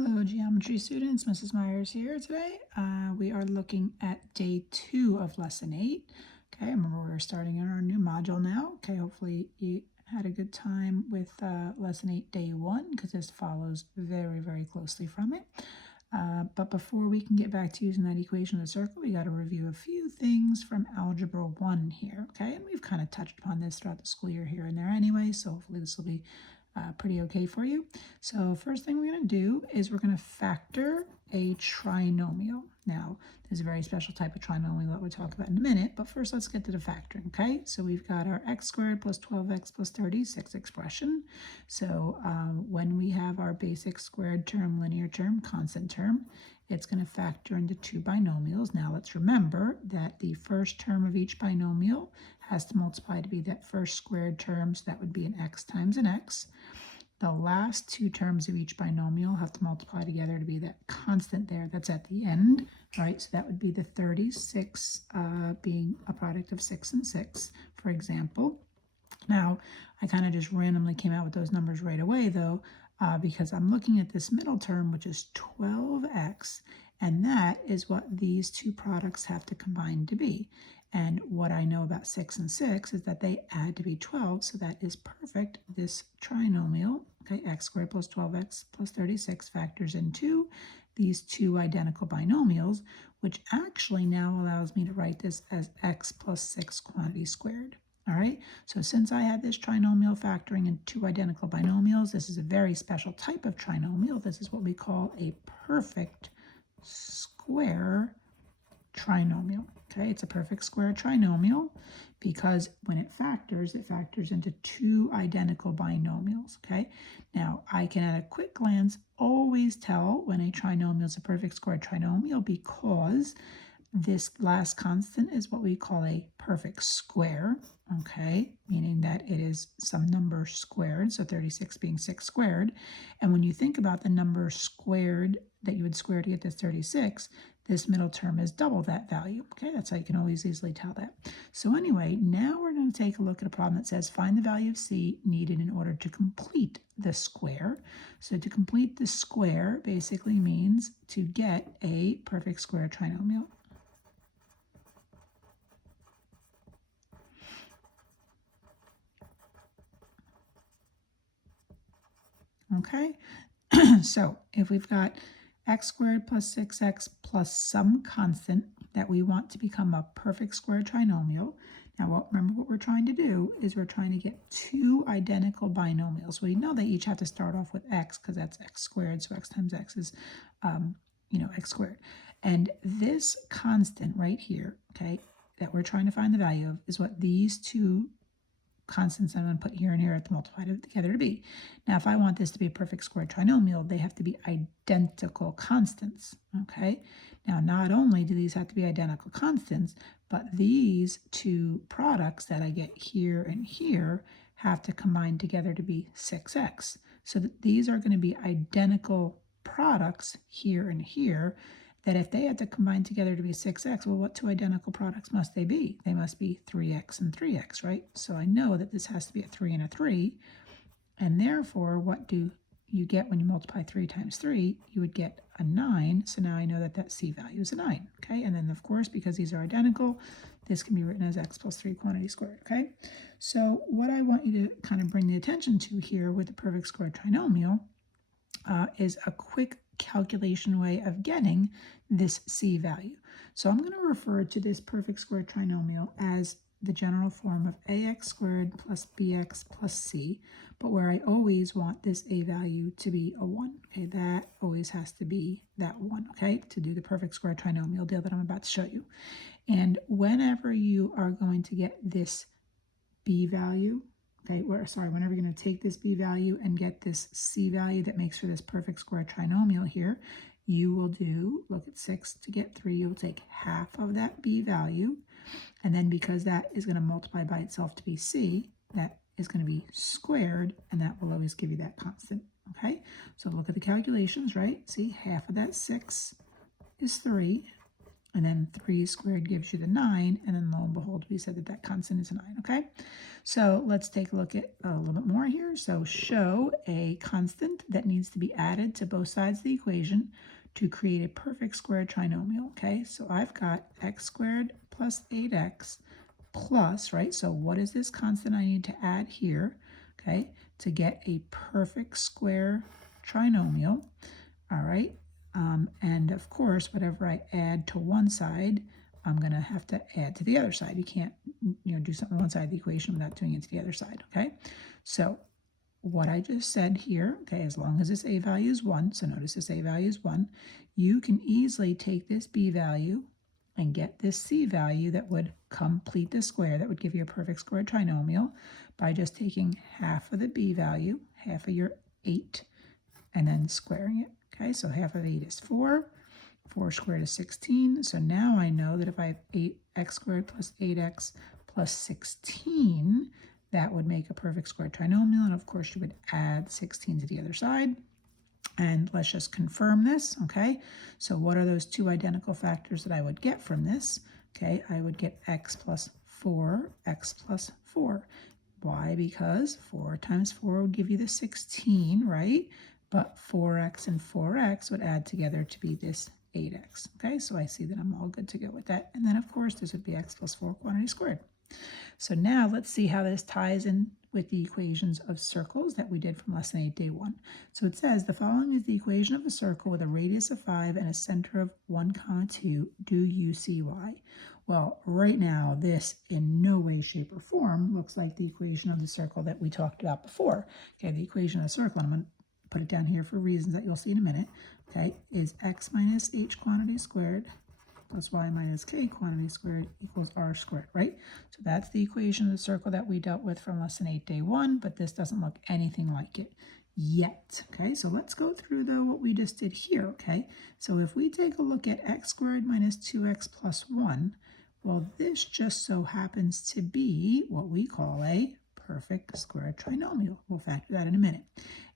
Hello, geometry students. Mrs. Myers here today. We are looking at day 2 of lesson 8. Okay, remember we're starting in our new module now. Okay, hopefully you had a good time with lesson 8, day 1, because this follows very, very closely from it. But before we can get back to using that equation of the circle, we got to review a few things from Algebra 1 here. Okay, and we've kind of touched upon this throughout the school year here and there anyway, so hopefully this will be pretty okay for you. So first thing we're going to do is we're going to factor a trinomial. Now, there's a very special type of trinomial that we'll talk about in a minute, but first let's get to the factoring, okay? So we've got our x squared plus 12x plus 36 expression. So when we have our basic squared term, linear term, constant term, it's going to factor into two binomials. Now let's remember that the first term of each binomial has to multiply to be that first squared term, so that would be an x times an x. The last two terms of each binomial have to multiply together to be that constant there that's at the end, right? So that would be the 36 being a product of 6 and 6, for example. Now, I kind of just randomly came out with those numbers right away, though, because I'm looking at this middle term, which is 12x, and that is what these two products have to combine to be. And what I know about 6 and 6 is that they add to be 12, so that is perfect. This trinomial, okay, x squared plus 12x plus 36 factors into these two identical binomials, which actually now allows me to write this as x plus 6 quantity squared. All right, so since I had this trinomial factoring in two identical binomials, this is a very special type of trinomial. This is what we call a perfect square trinomial. Okay, it's a perfect square trinomial because when it factors into two identical binomials. Okay, now I can at a quick glance always tell when a trinomial is a perfect square trinomial because this last constant is what we call a perfect square, okay, meaning that it is some number squared, so 36 being 6 squared. And when you think about the number squared that you would square to get this 36, this middle term is double that value, okay? That's how you can always easily tell that. So anyway, now we're going to take a look at a problem that says find the value of c needed in order to complete the square. So to complete the square basically means to get a perfect square trinomial. Okay, so if we've got x squared plus 6x plus some constant that we want to become a perfect square trinomial, now remember what we're trying to do is we're trying to get two identical binomials. We know they each have to start off with x because that's x squared, so x times x is, x squared. And this constant right here, okay, that we're trying to find the value of is what these two constants I'm going to put here and here have to multiply together to be. Now, if I want this to be a perfect square trinomial, they have to be identical constants, okay? Now, not only do these have to be identical constants, but these two products that I get here and here have to combine together to be 6x. So that these are going to be identical products here and here, that if they had to combine together to be 6x, well, what two identical products must they be? They must be 3x and 3x, right? So I know that this has to be a 3 and a 3, and therefore, what do you get when you multiply 3 times 3? You would get a 9, so now I know that that c value is a 9, okay? And then, of course, because these are identical, this can be written as x plus 3 quantity squared, okay? So what I want you to kind of bring the attention to here with the perfect square trinomial is a quick calculation way of getting this c value. So I'm going to refer to this perfect square trinomial as the general form of ax squared plus bx plus c, but where I always want this a value to be a 1. Okay, that always has to be that 1, okay, to do the perfect square trinomial deal that I'm about to show you. And whenever you are going to get this b value, okay, whenever you're going to take this b value and get this c value that makes for this perfect square trinomial here, you will do, look at 6 to get 3, you'll take half of that b value, and then because that is going to multiply by itself to be c, that is going to be squared, and that will always give you that constant, okay? So look at the calculations, right? See, half of that 6 is 3, and then 3 squared gives you the 9, and then lo and behold, we said that that constant is 9, okay? So let's take a look at a little bit more here. So show a constant that needs to be added to both sides of the equation to create a perfect square trinomial, okay? So I've got x squared plus 8x plus, right? So what is this constant I need to add here, okay, to get a perfect square trinomial, all right? And of course, whatever I add to one side, I'm going to have to add to the other side. You can't, do something on one side of the equation without doing it to the other side, okay? So what I just said here, okay, as long as this a value is 1, so notice this a value is 1, you can easily take this b value and get this c value that would complete the square, that would give you a perfect square trinomial, by just taking half of the b value, half of your 8, and then squaring it. Okay, so half of 8 is 4. 4 squared is 16. So now I know that if I have 8x squared plus 8x plus 16, that would make a perfect square trinomial. And of course, you would add 16 to the other side. And let's just confirm this, okay? So what are those two identical factors that I would get from this? Okay, I would get x plus 4, x plus 4. Why? Because 4 times 4 would give you the 16, right? But 4x and 4x would add together to be this 8x, okay? So I see that I'm all good to go with that. And then, of course, this would be x plus 4 quantity squared. So now let's see how this ties in with the equations of circles that we did from lesson 8, day 1. So it says the following is the equation of a circle with a radius of 5 and a center of 1, 2. Do you see why? Well, right now, this in no way, shape, or form looks like the equation of the circle that we talked about before. Okay, the equation of the circle, I'm going to put it down here for reasons that you'll see in a minute, okay, is x minus h quantity squared plus y minus k quantity squared equals r squared, right? So that's the equation of the circle that we dealt with from lesson 8, day 1, but this doesn't look anything like it yet, okay? So let's go through, though, what we just did here, okay? So if we take a look at x squared minus 2x plus 1, well, this just so happens to be what we call a perfect square trinomial. We'll factor that in a minute.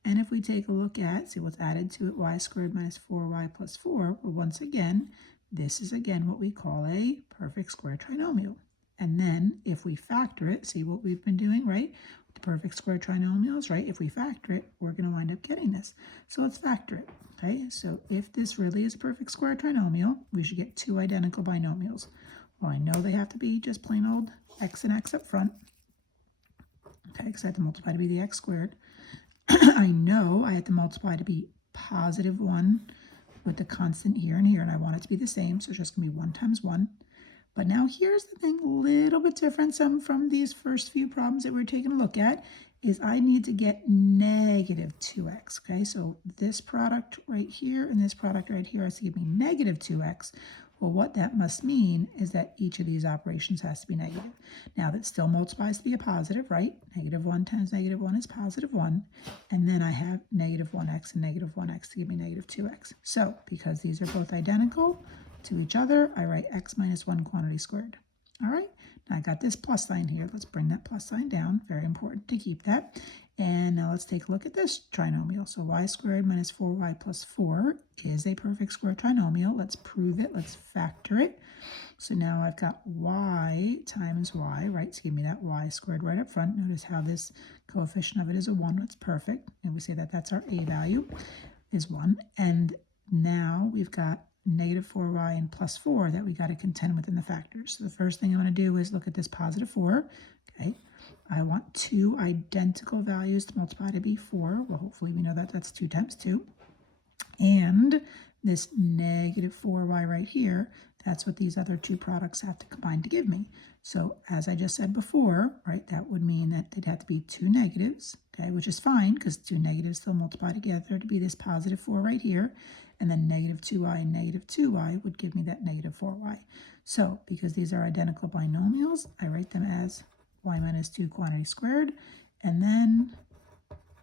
And if we take a look at, see what's added to it, y squared minus 4y plus 4, well, once again, this is again what we call a perfect square trinomial. And then if we factor it, see what we've been doing, right? The perfect square trinomials, right? If we factor it, we're going to wind up getting this. So let's factor it, okay? So if this really is a perfect square trinomial, we should get two identical binomials. Well, I know they have to be just plain old x and x up front, okay, because I have to multiply to be the x squared. I know I have to multiply to be positive 1 with the constant here and here, and I want it to be the same, so it's just going to be 1 times 1. But now here's the thing, a little bit different from these first few problems that we're taking a look at, is I need to get negative 2x, okay? So this product right here and this product right here has to give me negative 2x. Well, what that must mean is that each of these operations has to be negative. Now, that still multiplies to be a positive, right? Negative 1 times negative 1 is positive 1. And then I have negative 1x and negative 1x to give me negative 2x. So, because these are both identical to each other, I write x minus 1 quantity squared. All right, now I got this plus sign here. Let's bring that plus sign down. Very important to keep that. And now let's take a look at this trinomial. So y squared minus 4y plus 4 is a perfect square trinomial. Let's prove it. Let's factor it. So now I've got y times y, right? So give me that y squared right up front. Notice how this coefficient of it is a 1. That's perfect. And we say that that's our a value is 1. And now we've got negative 4y and plus 4 that we got to contend within the factors. So the first thing I'm going to do is look at this positive 4, okay? I want two identical values to multiply to be 4. Well, hopefully we know that that's 2 times 2. And this negative 4y right here, that's what these other two products have to combine to give me. So as I just said before, right, that would mean that they'd have to be two negatives, okay, which is fine because two negatives still multiply together to be this positive 4 right here. And then negative 2y and negative 2y would give me that negative 4y. So because these are identical binomials, I write them as y minus 2 quantity squared. And then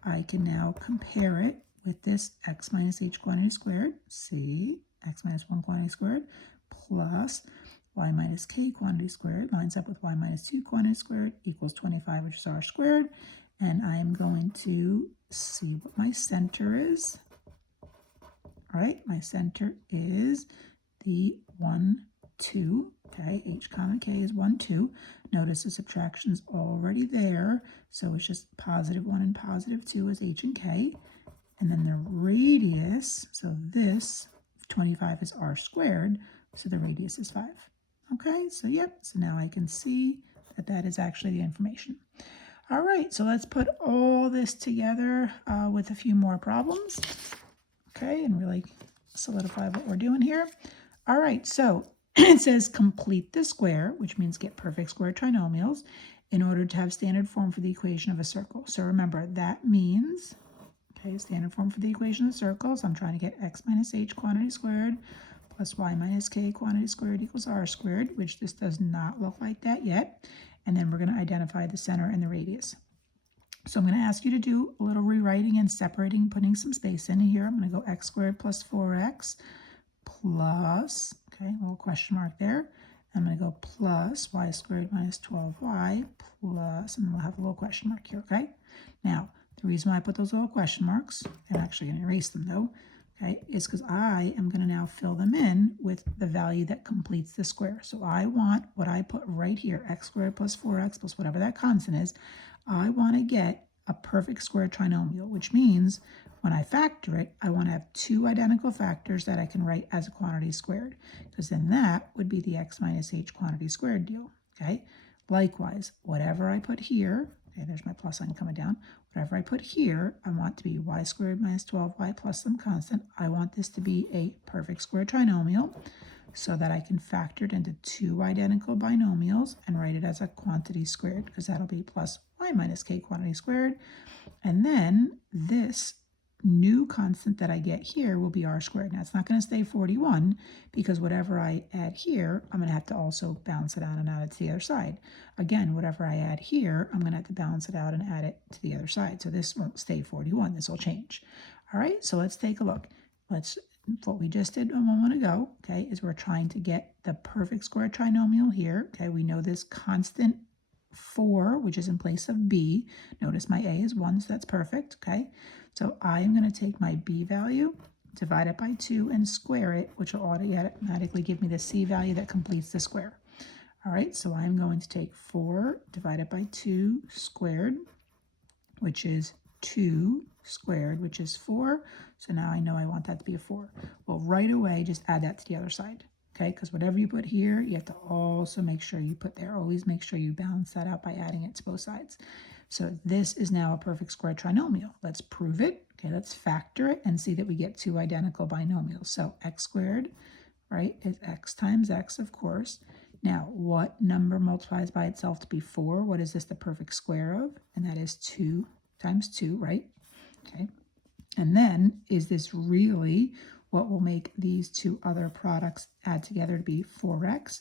I can now compare it with this x minus h quantity squared, see, x minus 1 quantity squared, plus y minus k quantity squared lines up with y minus 2 quantity squared equals 25, which is r squared. And I'm going to see what my center is. All right, my center is the 1 2, okay? H comma k is 1, 2. Notice the subtraction's already there, so it's just positive 1 and positive 2 is h and k. And then the radius, so this 25 is r squared, so the radius is 5. Okay, so yep, so now I can see that that is actually the information. All right, so let's put all this together with a few more problems, okay, and really solidify what we're doing here. All right, so it says complete the square, which means get perfect square trinomials in order to have standard form for the equation of a circle. So remember, that means, okay, standard form for the equation of the circle, so I'm trying to get x minus h quantity squared plus y minus k quantity squared equals r squared, which this does not look like that yet. And then we're going to identify the center and the radius. So I'm going to ask you to do a little rewriting and separating, putting some space in here. I'm going to go x squared plus 4x plus, okay, a little question mark there. I'm going to go plus y squared minus 12y plus, and we'll have a little question mark here, okay? Now, the reason why I put those little question marks, I'm actually going to erase them though, okay, is because I am going to now fill them in with the value that completes the square. So I want what I put right here, x squared plus 4x plus whatever that constant is, I want to get a perfect square trinomial, which means when I factor it, I want to have two identical factors that I can write as a quantity squared, because then that would be the x minus h quantity squared deal, okay? Likewise, whatever I put here, okay, there's my plus sign coming down, whatever I put here, I want to be y squared minus 12y plus some constant. I want this to be a perfect square trinomial so that I can factor it into two identical binomials and write it as a quantity squared, because that'll be plus y minus k quantity squared. And then this new constant that I get here will be r squared. Now, it's not going to stay 41 because whatever I add here, I'm going to have to also balance it out and add it to the other side. Again, whatever I add here, I'm going to have to balance it out and add it to the other side. So this won't stay 41. This will change. All right, so let's take a look. What we just did a moment ago, okay, is we're trying to get the perfect square trinomial here. Okay, we know this constant 4, which is in place of b. Notice my a is 1, so that's perfect, okay? So I am going to take my b value, divide it by 2, and square it, which will automatically give me the c value that completes the square. All right, so I'm going to take 4 divided by 2 squared, which is 2 squared, which is 4. So now I know I want that to be a 4. Well, right away, just add that to the other side, okay? Because whatever you put here, you have to also make sure you put there. Always make sure you balance that out by adding it to both sides. So this is now a perfect square trinomial. Let's prove it. Okay, let's factor it and see that we get two identical binomials. So x squared, right, is x times x, of course. Now, what number multiplies by itself to be 4? What is this the perfect square of? And that is 2 times 2, right? Okay. And then, is this really what will make these two other products add together to be 4x?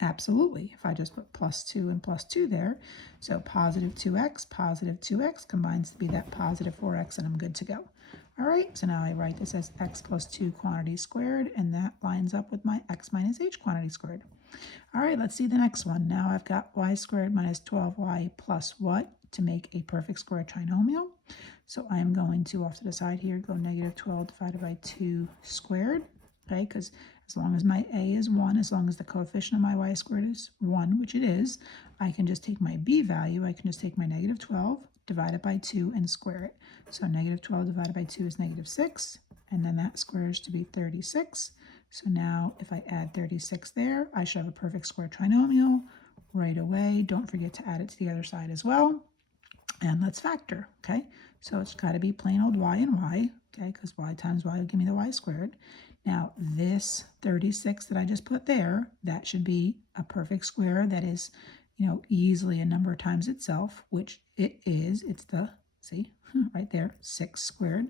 Absolutely. If I just put plus 2 and plus 2 there, so positive 2x combines to be that positive 4x, and I'm good to go. All right, so now I write this as x plus 2 quantity squared, and that lines up with my x minus h quantity squared. All right, let's see the next one. Now I've got y squared minus 12y plus what to make a perfect square trinomial? So I'm going to, off to the side here, go negative 12 divided by 2 squared, okay, because as long as my a is 1, as long as the coefficient of my y squared is 1, which it is, I can just take my b value, I can just take my negative 12, divide it by 2, and square it. So negative 12 divided by 2 is negative 6, and then that squares to be 36. So now if I add 36 there, I should have a perfect square trinomial right away. Don't forget to add it to the other side as well. And let's factor, okay? So it's got to be plain old y and y, okay, because y times y will give me the y squared. Now, this 36 that I just put there, that should be a perfect square that is, easily a number times itself, which it is. It's the, see, right there, 6 squared,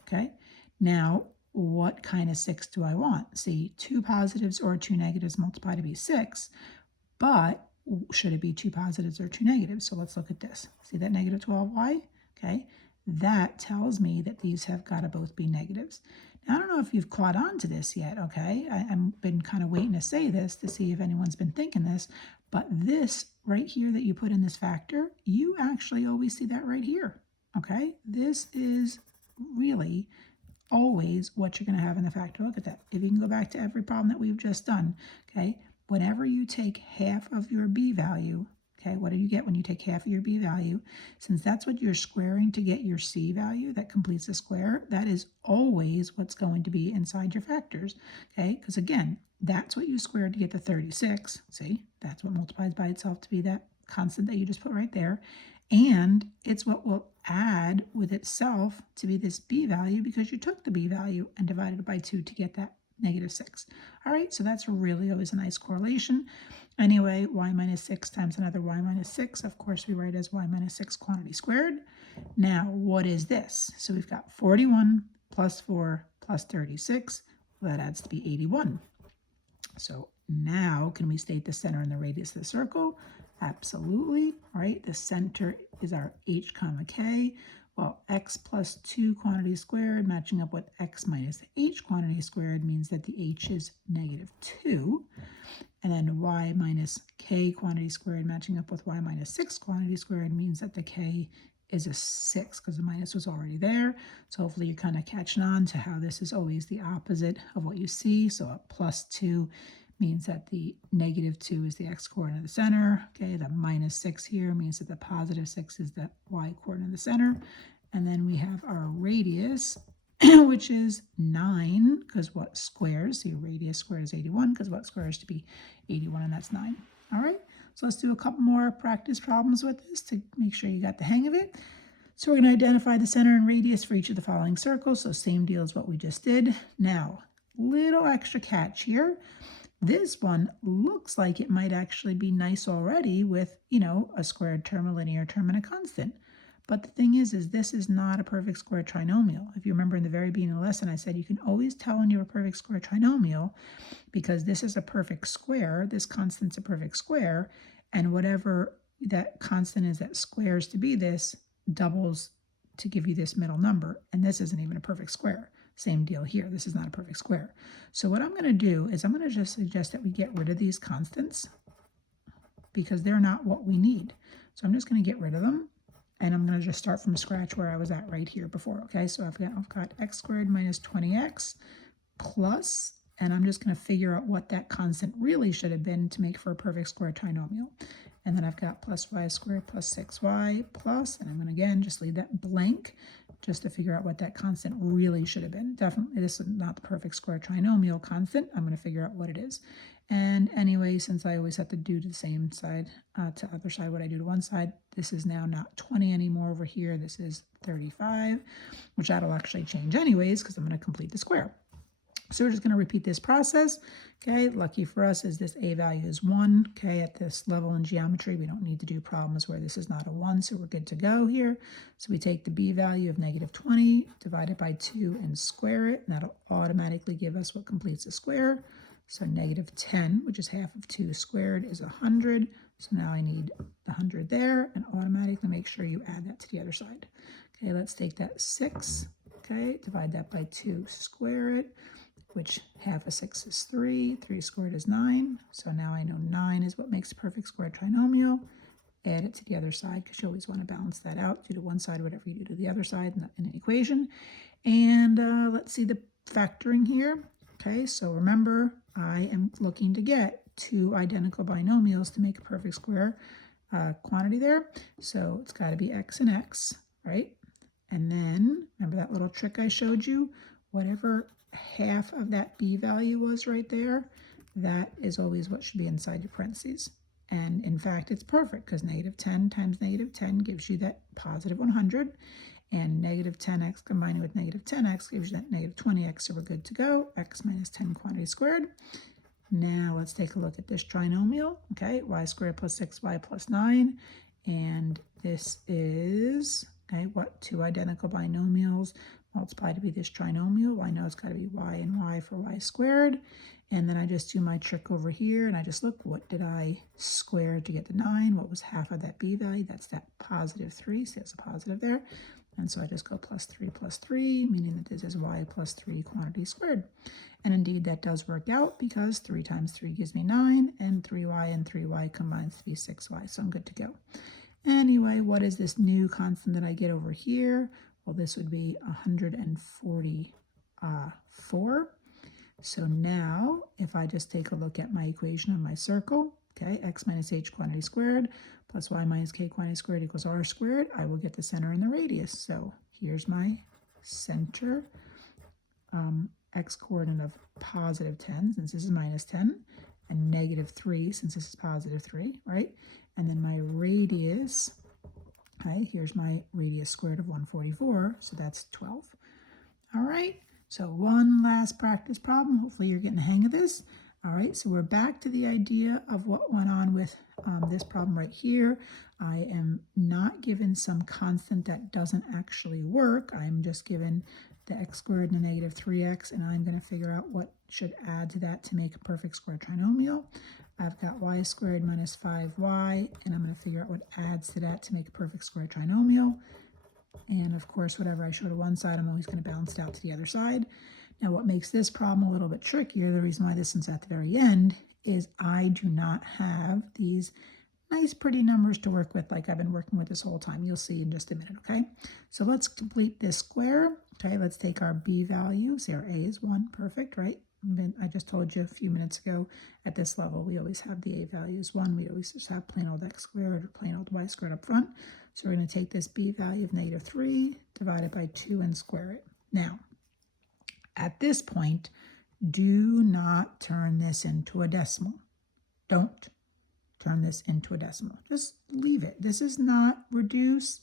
okay? Now, what kind of 6 do I want? See, 2 positives or 2 negatives multiply to be 6, but should it be 2 positives or 2 negatives? So let's look at this. See that negative 12y? Okay, that tells me that these have got to both be negatives. Now, I don't know if you've caught on to this yet, okay? I've been kind of waiting to say this to see if anyone's been thinking this, but this right here that you put in this factor, you actually always see that right here, okay? This is really always what you're going to have in the factor. Look at that. If you can go back to every problem that we've just done, okay, whenever you take half of your b value, okay, what do you get when you take half of your b value? Since that's what you're squaring to get your c value that completes the square, that is always what's going to be inside your factors, okay? Because again, that's what you squared to get the 36. See, that's what multiplies by itself to be that constant that you just put right there. And it's what will add with itself to be this b value because you took the b value and divided it by 2 to get that -6. All right, so that's really always a nice correlation. Anyway, y minus 6 times another y minus 6, of course, we write as y minus 6 quantity squared. Now, what is this? So we've got 41 plus 4 plus 36. Well, that adds to be 81. So now, can we state the center and the radius of the circle? Absolutely, right? The center is our h comma k. Well, x plus 2 quantity squared matching up with x minus h quantity squared means that the h is -2. And then y minus k quantity squared matching up with y minus 6 quantity squared means that the k is a 6 because the minus was already there. So hopefully you're kind of catching on to how this is always the opposite of what you see. So a +2 means that the -2 is the x-coordinate of the center. Okay, the -6 here means that the +6 is the y-coordinate of the center. And then we have our radius, which is 9, because what squares? See, radius squared is 81, because what squares to be 81, and that's 9. All right, so let's do a couple more practice problems with this to make sure you got the hang of it. So we're going to identify the center and radius for each of the following circles. So same deal as what we just did. Now, little extra catch here. This one looks like it might actually be nice already with, a squared term, a linear term, and a constant. But the thing is this is not a perfect square trinomial. If you remember in the very beginning of the lesson, I said you can always tell when you have a perfect square trinomial because this is a perfect square, this constant's a perfect square, and whatever that constant is that squares to be this doubles to give you this middle number, and this isn't even a perfect square. Same deal here. This is not a perfect square. So what I'm going to do is I'm going to just suggest that we get rid of these constants because they're not what we need. So I'm just going to get rid of them, and I'm going to just start from scratch where I was at right here before. Okay, so I've got x squared minus 20x plus, and I'm just going to figure out what that constant really should have been to make for a perfect square trinomial. And then I've got plus y squared plus 6y plus, and I'm going to again just leave that blank just to figure out what that constant really should have been. Definitely, this is not the perfect square trinomial constant. I'm going to figure out what it is. And anyway, since I always have to do to the same side to other side what I do to one side, this is now not 20 anymore over here. This is 35, which that'll actually change anyways because I'm going to complete the square. So we're just going to repeat this process. Okay, lucky for us is this a value is 1. Okay, at this level in geometry, we don't need to do problems where this is not a 1, so we're good to go here. So we take the b value of -20, divide it by 2, and square it, and that'll automatically give us what completes the square. So -10, which is half of 2 squared, is 100. So now I need the 100 there, and automatically make sure you add that to the other side. Okay, let's take that 6, okay, divide that by 2, square it, which half of 6 is 3, 3 squared is 9, so now I know 9 is what makes a perfect square trinomial. Add it to the other side because you always want to balance that out. Do to one side whatever you do to the other side in an equation. And let's see the factoring here. Okay, so remember, I am looking to get 2 identical binomials to make a perfect square quantity there. So it's got to be x and x, right? And then, remember that little trick I showed you? Whatever half of that b value was right there, that is always what should be inside your parentheses. And in fact, it's perfect because -10 times -10 gives you that positive 100, and -10x combined with -10x gives you that -20x, so we're good to go. X minus 10 quantity squared. Now let's take a look at this trinomial. Okay, y squared plus 6y plus 9, and this is, okay, what, 2 identical binomials multiply to be this trinomial. Well, I know it's got to be y and y for y squared. And then I just do my trick over here, and I just look, what did I square to get the 9? What was half of that b value? That's that +3, so there's a positive there. And so I just go +3, meaning that this is y plus 3 quantity squared. And indeed, that does work out because 3 times 3 gives me 9, and 3y and 3y combines to be 6y, so I'm good to go. Anyway, what is this new constant that I get over here? Well, this would be 140 4. So now, if I just take a look at my equation of my circle, okay, x minus h quantity squared plus y minus k quantity squared equals r squared, I will get the center and the radius. So here's my center, x coordinate of positive 10, since this is minus 10, and negative 3, since this is positive 3, right? And then my radius, okay, here's my radius squared of 144, so that's 12. All right, so one last practice problem. Hopefully you're getting the hang of this. All right, so we're back to the idea of what went on with this problem right here. I am not given some constant that doesn't actually work. I'm just given the x squared and the negative 3x, and I'm going to figure out what should add to that to make a perfect square trinomial. I've got y squared minus 5y, and I'm going to figure out what adds to that to make a perfect square trinomial. And of course, whatever I show to one side, I'm always going to balance it out to the other side. Now, what makes this problem a little bit trickier, the reason why this is at the very end, is I do not have these nice, pretty numbers to work with like I've been working with this whole time. You'll see in just a minute, okay? So let's complete this square. Okay, let's take our b values. Our a is 1, perfect, right? I just told you a few minutes ago, at this level, we always have the a value is 1. We always just have plain old x squared or plain old y squared up front. So we're going to take this b value of negative 3, divide it by 2, and square it. Now, at this point, do not turn this into a decimal. Don't turn this into a decimal. Just leave it. This is not reduce.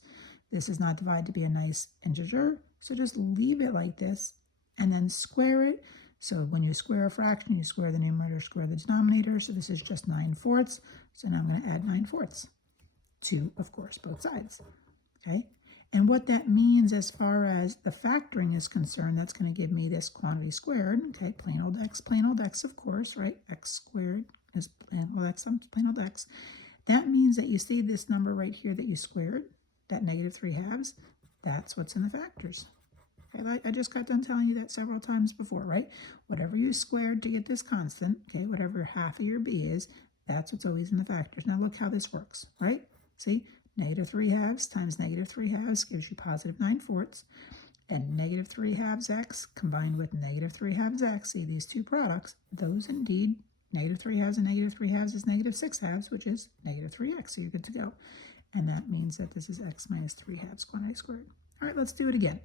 This is not divide to be a nice integer. So just leave it like this and then square it. So when you square a fraction, you square the numerator, square the denominator. So this is just 9/4. So now I'm going to add 9/4 to, of course, both sides. Okay. And what that means as far as the factoring is concerned, that's going to give me this quantity squared. Okay. Plain old x, of course, right? X squared is plain old x times plain old x. That means that you see this number right here that you squared, that negative 3/2, that's what's in the factors. Okay, I just got done telling you that several times before, right? Whatever you squared to get this constant, okay, whatever half of your b is, that's what's always in the factors. Now look how this works, right? See, negative 3/2 times negative 3/2 gives you positive 9/4. And negative 3/2 x combined with negative 3/2 x, see these two products, those indeed, negative 3/2 and negative 3/2 is negative 6/2, which is negative 3x, so you're good to go. And that means that this is x minus 3/2 quantity squared. All right, let's do it again.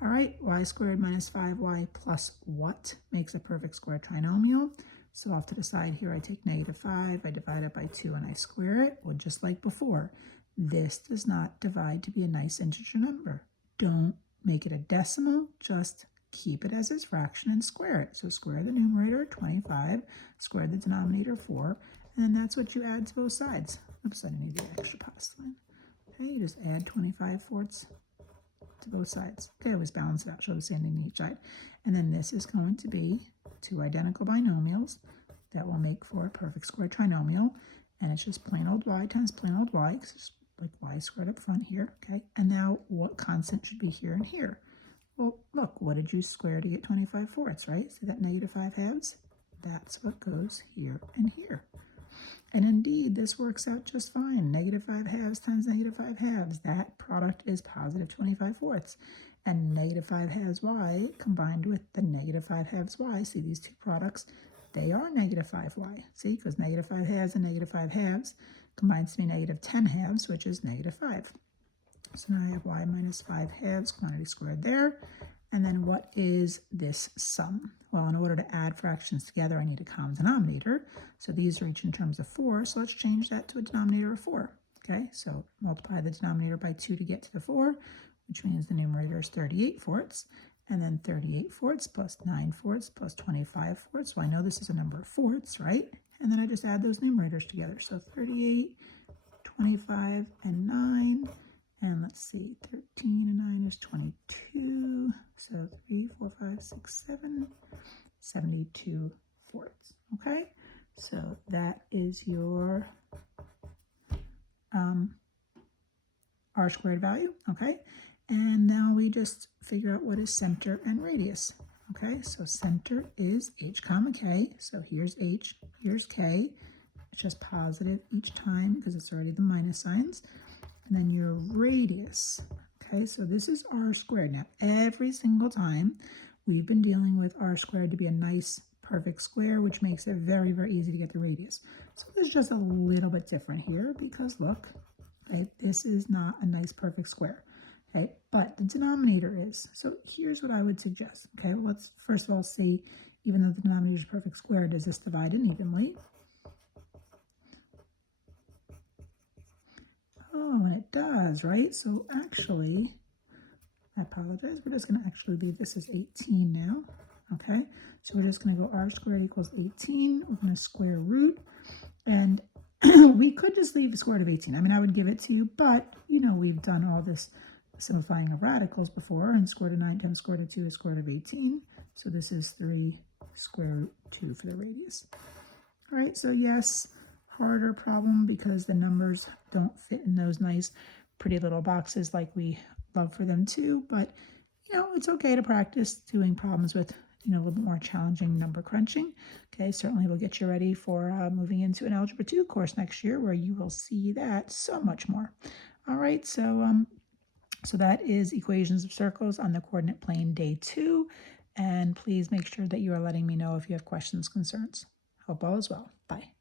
All right, y squared minus 5y plus what makes a perfect square trinomial? So off to the side here, I take negative 5, I divide it by 2, and I square it. Well, just like before, this does not divide to be a nice integer number. Don't make it a decimal, just keep it as its fraction and square it. So square the numerator, 25, square the denominator, 4, and then that's what you add to both sides. Oops, I didn't need the extra past line. Okay, you just add 25/4 to both sides. Okay, always balance it out, show the same thing to each side. And then this is going to be two identical binomials that will make for a perfect square trinomial. And it's just plain old y times plain old y, because it's like y squared up front here, okay? And now what constant should be here and here? Well, look, what did you square to get 25/4, right? See that negative 5/2? That's what goes here and here. And indeed, this works out just fine. Negative 5/2 times negative 5/2, that product is positive 25/4. And negative 5/2 y combined with the negative 5/2 y, see these two products, they are negative 5y. See, because negative 5/2 and negative 5/2 combines to be negative 10/2, which is negative 5. So now I have y minus 5/2 quantity squared there. And then what is this sum? Well, in order to add fractions together, I need a common denominator. So these are each in terms of 4. So let's change that to a denominator of 4. Okay, so multiply the denominator by 2 to get to the 4, which means the numerator is 38/4. And then 38/4 plus 9/4 plus 25/4. So I know this is a number of fourths, right? And then I just add those numerators together. So 38, 25, and 9. And let's see, 13 and 9 is 22. So 3, 4, 5, 6, 7, 72/4. Okay, so that is your r squared value. Okay, and now we just figure out what is center and radius. Okay, so center is h comma k. So here's h, here's k. It's just positive each time because it's already the minus signs. And then your radius, okay, so this is r squared. Now, every single time we've been dealing with r squared to be a nice perfect square, which makes it very, very easy to get the radius. So this is just a little bit different here because look, right, this is not a nice perfect square. Okay, but the denominator is. So here's what I would suggest. Okay, well, let's first of all see, even though the denominator is perfect square, does this divide in evenly? Oh, and it does, right? So actually, I apologize, we're just going to actually leave this as 18 now. Okay, so we're just going to go r squared equals 18. We're going to square root, and we could just leave the square root of 18. I mean, I would give it to you, but you know, we've done all this simplifying of radicals before, and square root of 9 times square root of 2 is square root of 18. So this is 3 square root 2 for the radius. All right, so yes, harder problem because the numbers don't fit in those nice, pretty little boxes like we love for them to, but you know, it's okay to practice doing problems with, you know, a little bit more challenging number crunching. Okay, certainly will get you ready for moving into an Algebra 2 course next year where you will see that so much more. All right, so that is equations of circles on the coordinate plane day 2. And please make sure that you are letting me know if you have questions, concerns. Hope all is well. Bye.